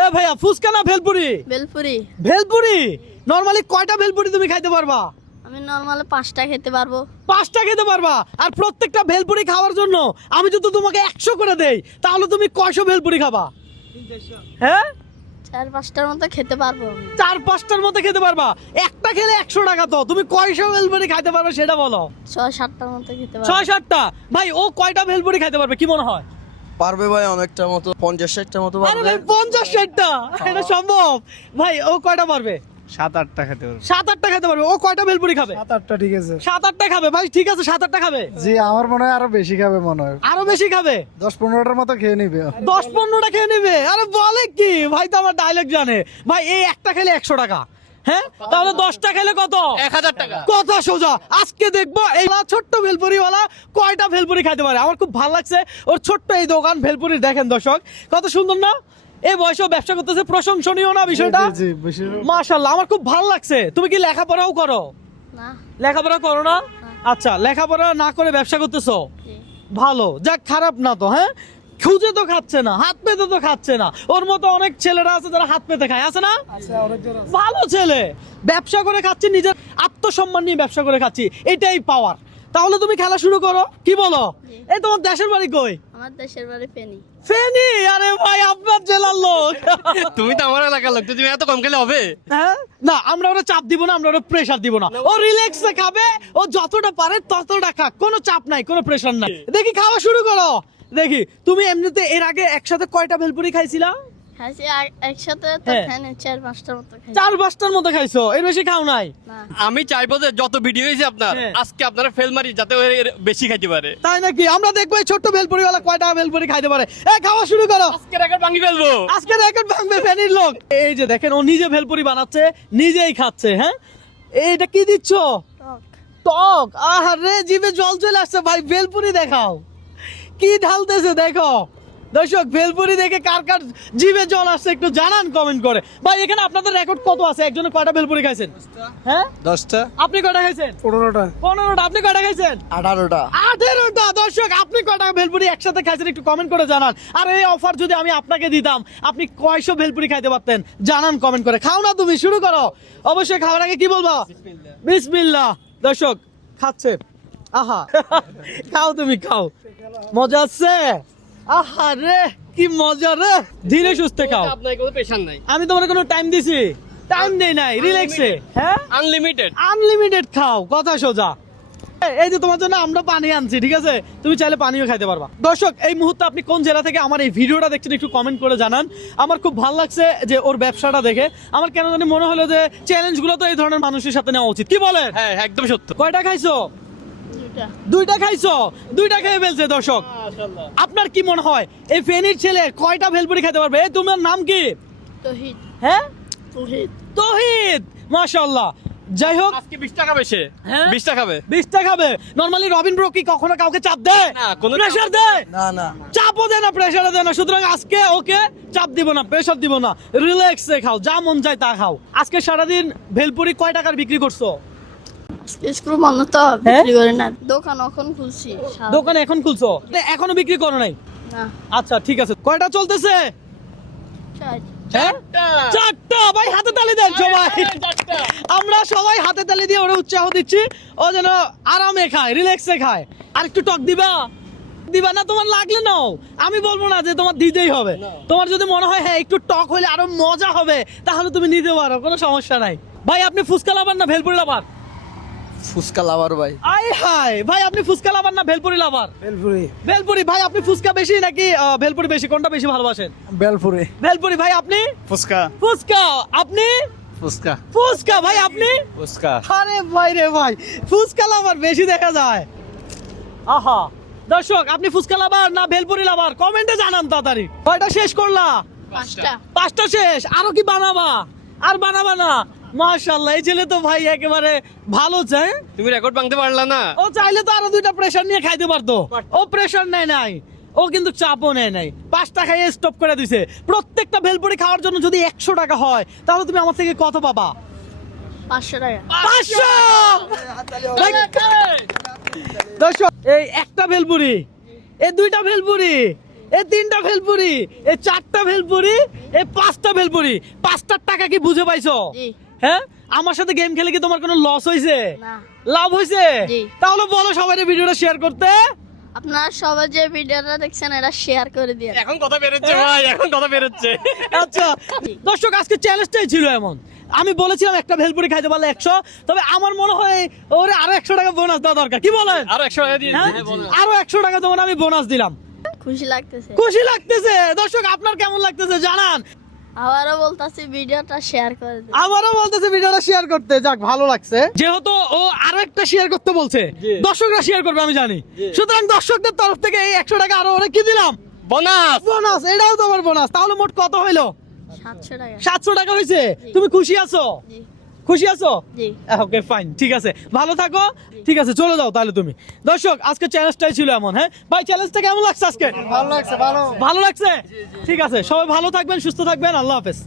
এ ভাইয়া ফুচকা না ভেলপুরি? বেলপুরি। ভেলপুরি। নরমালি কয়টা ভেলপুরি তুমি খাইতে পারবা? আমি নরমালি 5টা খেতে পারবো। 5টা খেতে পারবা? আর প্রত্যেকটা ভেলপুরি খাওয়ার জন্য আমি যদি তোমাকে 100 করে দেই তাহলে তুমি কয়শো ভেলপুরি খাবা? হ্যাঁ 4-5টার মতো খেতে পারবো আমি। 4-5টার মতো খেতে পারবা। একটা খেলে 100 টাকা, তো তুমি কয়শো ভেলপুরি খাইতে পারবে সেটা বলো। 6-7টার মতো খেতে পারবো। 6-7টা। ভাই ও কয়টা ভেলপুরি খাইতে পারবে কি মনে হয়? পারবে ভাই অনেকটা মতো, 50-60টা মতো আরে পারবে। ভাই 50-60টা এটা সম্ভব? ভাই ও কয়টা পারবে? 7-8টা খেতে পারবো। 7-8টা খেতে পারবে। ও কয়টা ভেলপুরি খাবে? 7-8টা ঠিক আছে। 7-8টা খাবে। ভাই ঠিক আছে 7-8টা খাবে। জি আমার মনে হয় আরো বেশি খাবে, মনে হয় আরো বেশি খাবে। 10-15টার মতো খেয়ে নিবে। 10-15টা খেয়ে নেবে? আরে বলে কি ভাই, তো আমার ডায়লগ জানে ভাই। এই একটা খেলে 100 টাকা। হ্যাঁ তাহলে 10টা খেলে কত? 1000 টাকা। কথা সোজা। আজকে দেখবো এই ছোট্ট ভেলপুরিওয়ালা কয়টা ভেলপুরি খাইতে পারে। আমার খুব ভালো লাগছে ওর ছোট্ট এই দোকান ভেলপুরি। দেখেন দর্শক কত সুন্দর না? এই বয়সেও ব্যবসা করতেছে, প্রশংসনীয় না বিষয়টা? জি বেশি। মাশাআল্লাহ আমার খুব ভালো লাগছে। তুমি কি লেখাপড়াও করো? না। লেখাপড়া করো না? আচ্ছা লেখাপড়া না করে ব্যবসা করতেছো, জি। ভালো, যাক খারাপ না তো। হ্যাঁ খুঁজে তো খাচ্ছে না, হাত পেতে তো খাচ্ছে না। ওর মতো অনেক ছেলেরা আছে যারা হাত পেতে খায়, আছে না? ভালো ছেলে, ব্যবসা করে খাচ্ছে, নিজের আত্মসম্মান নিয়ে ব্যবসা করে খাচ্ছি, এটাই পাওয়ার। তাহলে তুমি খেলা শুরু করো, কি বলো? এই তোমার দেশের বাড়ি কই? আমার দেশের বাড়ি ফেনী। ফেনী? আরে ভাই আপনার জেলার লোক। তুমি তো আমার এলাকার লোক, তো তুমি এত কম খেলে হবে? হ্যাঁ না, আমরা ওরা চাপ দিব না, আমরা ওরা প্রেসার দিব না। ও রিল্যাক্সে খাবে, ও যতটা পারে ততটা খাক, কোনো চাপ নাই, কোনো প্রেসার নাই। দেখি খাওয়া শুরু করো। দেখি তুমি এমনিতে এর আগে একসাথে কয়টা ভেলপুরি খাইছিলা? খাইছি একসাথে তো হ্যাঁ। খাই না, 4-5টার মতো খাই। 4-5টার মতো খাইছো, এর বেশি খাও নাই? না। আমি চাইবো যে যত ভিডিও হয়েছে আপনার, হ্যাঁ। আজকে আপনারা ফেল মারি যাতে ও এর বেশি খাইতে পারে। তাই নাকি? আমরা দেখবো এই ছোট্ট ভেলপুরিওয়ালা কয়টা ভেলপুরি খাইতে পারে। এই খাওয়া শুরু করো। আজকে রেকর্ড ভাঙি ফেলবো। আজকে রেকর্ড ভাঙবে ফেনীর লোক। এই যে দেখেন ও নিজে ভেলপুরি বানাচ্ছে, নিজেই খাচ্ছে। হ্যাঁ এইটা কি দিচ্ছ? টক। টক। আহারে জিভে জল চলে আসছে ভাই। ভেলপুরি দেখাও কি ঢালতেছে দেখো। দর্শক ভেলপুরি দেখে কার কার জিভে জল আসছে একটু জানান কমেন্ট করে। ভাই এখানে আপনাদের রেকর্ড কত আছে? একজনে কয়টা ভেলপুরি খাইছেন? হ্যাঁ 10টা। আপনি কয়টা খাইছেন? 15টা। 15টা। আপনি কয়টা খাইছেন? 18টা। 18টা। দর্শক আপনি কয়টা ভেলপুরি একসাথে খাইছেন একটু কমেন্ট করে জানান। আর এই অফার যদি আমি আপনাকে দিতাম আপনি কয়শো ভেলপুরি খাইতে পারতেন জানান কমেন্ট করে। খাও না তুমি, শুরু করো। অবশ্যই খাওয়ার আগে কি বলবা? বিসমিল্লাহ। দর্শক খাচ্ছে, আহা খাও তুমি খাও, মজা আছে। আহা রে কি মজা রে। ধীরে সুস্থে খাও। আপনার কোনো প্রেশার নাই, আমি তোমার কোনো টাইম দিছি? টাইম দেই নাই, রিল্যাক্সে। হ্যাঁ আনলিমিটেড। আনলিমিটেড খাও, কথা সোজা। এই যে তোমার জন্য আমরা পানি আনছি, ঠিক আছে? তুমি চাইলে পানিও খাইতে পারবা। দর্শক এই মুহূর্তে আপনি কোন জেলা থেকে আমার এই ভিডিওটা দেখছেন একটু কমেন্ট করে জানান। আমার খুব ভালো লাগছে যে ওর ব্যবসাটা দেখে। আমার কেন জানি মনে হলো যে চ্যালেঞ্জগুলো তো এই ধরনের মানুষের সাথে নেওয়া উচিত, কি বলেন? হ্যাঁ একদম সত্য। কয়টা খাইছো? 2টা। 2টা খাইছো? 2টা খেয়ে ফেলছে। দর্শক আপনার কি মনে হয় এই ফেনীর ছেলে কয়টা ভেলপুরি খেতে পারবে? এই তোমার নাম কি? তহিদ। হ্যাঁ তহিদ। তহিদ, মাশাআল্লাহ। যাই হোক আজকে 20 টাকা বেশি। হ্যাঁ? 20 টাকা খাবে। 20টা খাবে। নরমালি রবিন ব্রো কি কখনো কাউকে চাপ দেয়? না, কোনো প্রেসার দেয়? না না। চাপও দেয় না, প্রেসারও দেয় না। সুতরাং আজকে ওকে চাপ দিব না, প্রেসার দিব না, রিল্যাক্সে খাও, যা মন চায় তা খাও। আজকে সারাদিন ভেলপুরি কয় টাকার বিক্রি করছো? স্কুল বন্ধ তো বিক্রি করি না, দোকান এখন খুলছি। দোকানে এখন খুলছো? এখনো বিক্রি করো নাই? না। আচ্ছা ঠিক আছে। কয়টা চলতেছে? 4। হ্যাঁ 4টা। ভাই হাতে তালি দেন সবাই। আমরা সবাই হাতে তালি দিয়ে ওরা উৎসাহ দিচ্ছি, ও যেন আরামে খায়, রিল্যাক্সে খায়। আর একটু টক দিবা? দিবা না? তোমার লাগলে নাও, আমি বলবো না যে তোমার দিতেই হবে। তোমার যদি মনে হয় হ্যাঁ একটু টক হলে আরো মজা হবে তাহলে তুমি নিতে পারো, কোনো সমস্যা নাই। ভাই আপনি ফুচকা লাভার না ভেলপুরি লাভার? ফুচকা লাভার ভাই। আয় হায় ভাই, আপনি ফুচকা লাভার না ভেলপুরি লাভার? বেলপুরি। ভেলপুরি। ভাই আপনি ফুচকা বেশি নাকি ভেলপুরি বেশি, কোনটা বেশি ভালোবাসেন? বেলপুরি। ভেলপুরি। ভাই আপনি? ফুচকা। ফুচকা। আপনি? ফুচকা। ফুচকা। ভাই আপনি? ফুচকা। আরে ভাই রে ভাই, ফুচকা লাভার বেশি দেখা যায়। আহা দর্শক আপনি ফুচকা লাভার না ভেলপুরি লাভার কমেন্টে জানান তাড়াতাড়ি। কয়টা শেষ করলা? 5টা। 5টা শেষ। আরো কি বানাবা? আর বানাবা না? মাশাআল্লাহ, এই ছেলে তো ভাই একেবারে ভালো চায়। তুমি রেকর্ড ভাঙতে পারলা না। ও চাইলে তো আরো 2টা প্রেসার নিয়ে খাইতে পারতো। ও প্রেসার নেয় নাই, ও কিন্তু চাপও নেয় নাই। 5টা খাইয়ে স্টপ করে দিছে। প্রত্যেকটা ভেলপুরি খাওয়ার জন্য যদি 100 টাকা হয় তাহলে তুমি আমার থেকে কত পাবা? 500 টাকা। 500। দর্শক এই একটা ভেলপুরি, এই 2টা ভেলপুরি, এই 3টা ভেলপুরি, এই 4টা ভেলপুরি, এই 5টা ভেলপুরি 5টার টাকা কি বুঝে পাইছো? জি। হ্যাঁ, আমার সাথে গেম খেলে কি তোমার কোনো লস হয়েছে? না। লাভ হয়েছে? জি। তাহলে বলো সবাই ভিডিওটা শেয়ার করতে। আপনারা সবাই যে ভিডিওটা দেখছেন এটা শেয়ার করে দিয়ে। এখন কথা বেরোচ্ছে ভাই, এখন কথা বেরোচ্ছে। আচ্ছা দর্শক, আজকে চ্যালেঞ্জটাই ছিল এমন, আমি বলেছিলাম একটা ভেলপুরি খাইতে পারলে 100, তবে আমার মনে হয় ওরে আরো 100 টাকা বোনাস দেওয়া দরকার, কি বলেন? আরো 100 টাকা দিয়ে হ্যাঁ? আরো 100 টাকা তোমার আমি বোনাস দিলাম। খুশি লাগতেছে। খুশি লাগতেছে? দর্শক আপনার কেমন লাগতেছে জানান। আবারও বলতাছি ভিডিওটা শেয়ার করে দিন। আমারও বলতেছে ভিডিওটা শেয়ার করতে, যাক ভালো লাগছে। যেহেতু ও আরো একটা শেয়ার করতে বলছে, দর্শকরা শেয়ার করবে আমি জানি, সুতরাং দর্শকদের তরফ থেকে এই 100 টাকা আরো ওরে কি দিলাম? বোনাস। বোনাস, এটাও তোমার বোনাস। তাহলে মোট কত হইলো? 700 টাকা। 700 টাকা হয়েছে। তুমি খুশি আছো? জি। খুশি আছো? জি। ওকে ফাইন, ঠিক আছে, ভালো থাকো। ঠিক আছে, চলে যাও তাহলে তুমি। দর্শক আজকে চ্যালেঞ্জটাই ছিল এমন। হ্যাঁ ভাই, চ্যালেঞ্জটা কেমন লাগছে আজকে? ভালো লাগছে, ভালো। ভালো লাগছে? ঠিক আছে, সবাই ভালো থাকবেন, সুস্থ থাকবেন, আল্লাহ হাফেজ।